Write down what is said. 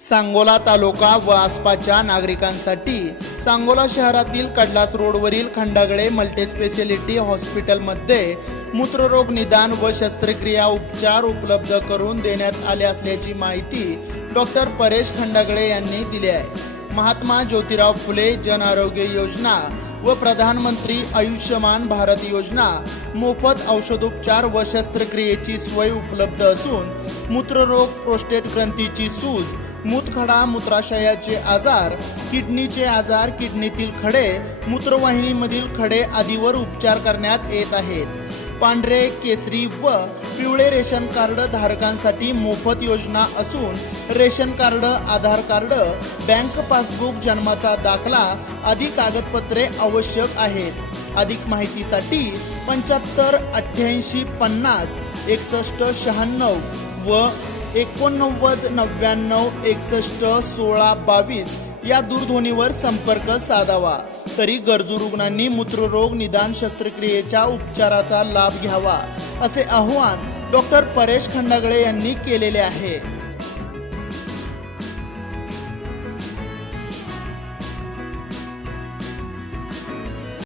सांगोला तालुका व आसपासच्या नागरिकांसाठी सांगोला शहरातील कडलास रोडवरील खंडागळे मल्टीस्पेशालिटी हॉस्पिटलमध्ये मूत्ररोग निदान व शस्त्रक्रिया उपचार उपलब्ध करून देण्यात आले असल्याची माहिती डॉक्टर परेश खंडागळे यांनी दिली आहे. महात्मा ज्योतिराव फुले जन आरोग्य योजना व प्रधानमंत्री आयुष्यमान भारत योजना मोफत औषधोपचार व शस्त्रक्रियेची सोय उपलब्ध असून मूत्ररोग प्रोस्टेट ग्रंथीची सूज मूतखडा मूत्राशयाचे आजार किडनीचे आजार किडनीतील खडे मूत्रवाहिनीमधील खडे आदीवर उपचार करण्यात येत आहेत. पांढरे केसरी व पिवळे रेशन कार्ड धारकांसाठी मोफत योजना असून ration card Aadhaar card bank passbook जन्माचा दाखला आदी कागदपत्रे आवश्यक आहेत. अधिक माहितीसाठी पंच्याहत्तर अठ्ठ्याऐंशी पन्नास एकसष्ट शहाण्णव व एकोणनव्वद नव्याण्णव एकसष्ट सोळा बावीस या दूरध्वनीवर संपर्क साधावा. तरी गरजू रुग्णांनी मूत्ररोग निदान शस्त्रक्रियेच्या उपचाराचा लाभ घ्यावा असे आवाहन डॉक्टर परेश खंडागळे यांनी केलेले आहे.